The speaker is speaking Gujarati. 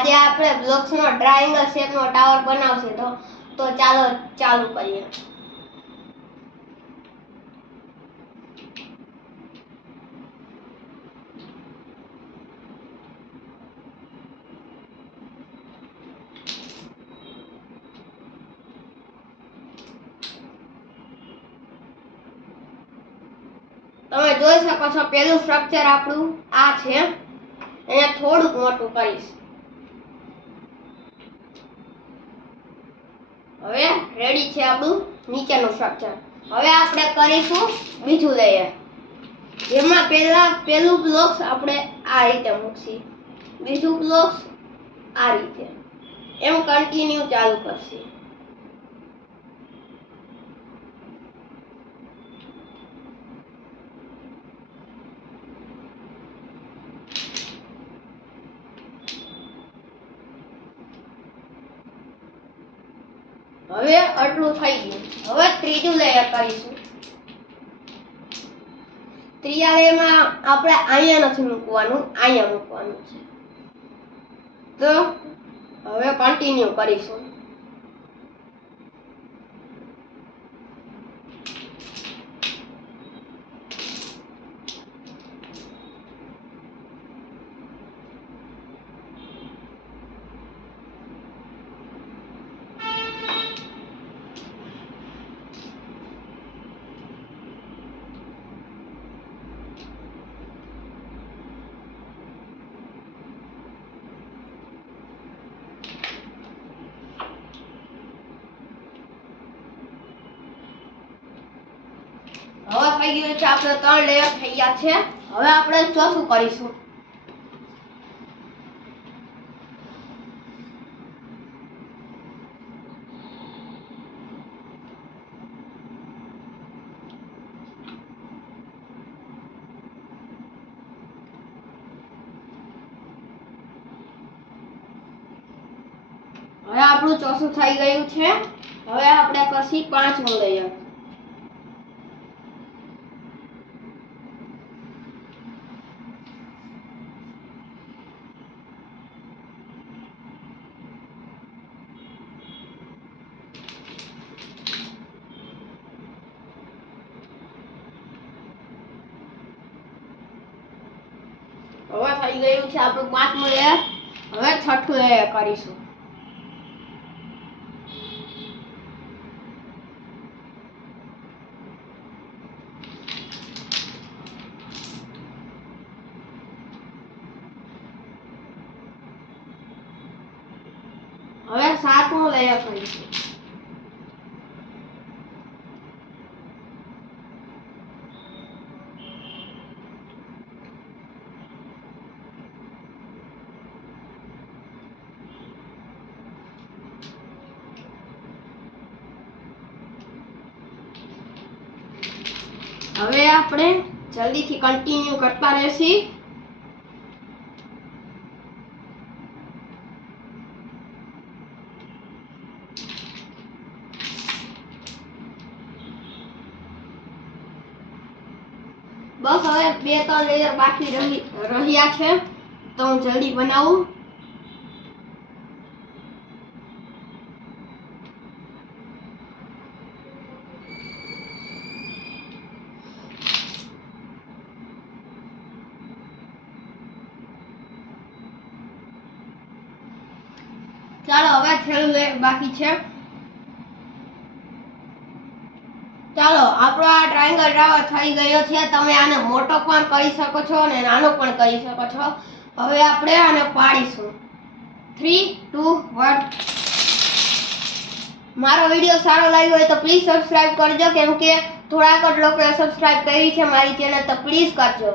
આજે આપણે બ્લોક્સનો ટ્રાયેંગલ શેપનો ટાવર બનાવશે તો ચાલો ચાલુ કરીએ। તમે જોઈ શકો છો પહેલું સ્ટ્રક્ચર આપણું આ છે। એને થોડુંક મોટું કરીશ। હવે રેડી છે આપણું નીચેનું સ્ટ્રક્ચર। હવે આપણે કરીશું બીજું લેયર, જેમાં પહેલું બ્લોક્સ આપણે આ રીતે મૂકશું, બીજું બ્લોક્સ આ રીતે, એમ કન્ટિન્યુ ચાલુ કરશું। હવે આટલું થઈ ગયું। હવે ત્રીજું લેયર કરીશું। ત્રીજા લેયરમાં આપણે અહીંયા નથી મૂકવાનું, અહીંયા મૂકવાનું છે। તો હવે કન્ટિન્યુ કરીશું। હવે થઈ ગયું છે, આપણે 3 લેયર થઈ ગયા છે। હવે આપણે ચોથું કરીશું। હવે આપણું ચોથું થઈ ગયું છે। હવે આપણે પછી 5મું લેયર। હવે થઈ ગયું છે આપણું 5મું લેયર। હવે 6થું લેયર કરીશું। હવે 7મું લેયર કરીશું। હવે આપણે જલ્દીથી કન્ટિન્યુ કરતા રહેશી। બસ હવે 2-3 લેયર બાકી રહ્યા છે, તો હું જલ્દી બનાવું। ચાલો હવે છેલ્લું લેયર બાકી છે। ચાલો આપણો આ ટ્રાયેંગલ ટાવર થઈ ગયો છે। તમે આને મોટો પણ કરી શકો છો અને નાનો પણ કરી શકો છો। હવે આપણે આને પાડીશું। 3, 2, 1। મારો વિડિયો સારો લાગ્યો હોય તો પ્લીઝ સબસ્ક્રાઇબ કરજો, કેમ કે થોડાક જ લોકોએ સબસ્ક્રાઇબ કરી છે મારી ચેનલ, તો પ્લીઝ કરજો।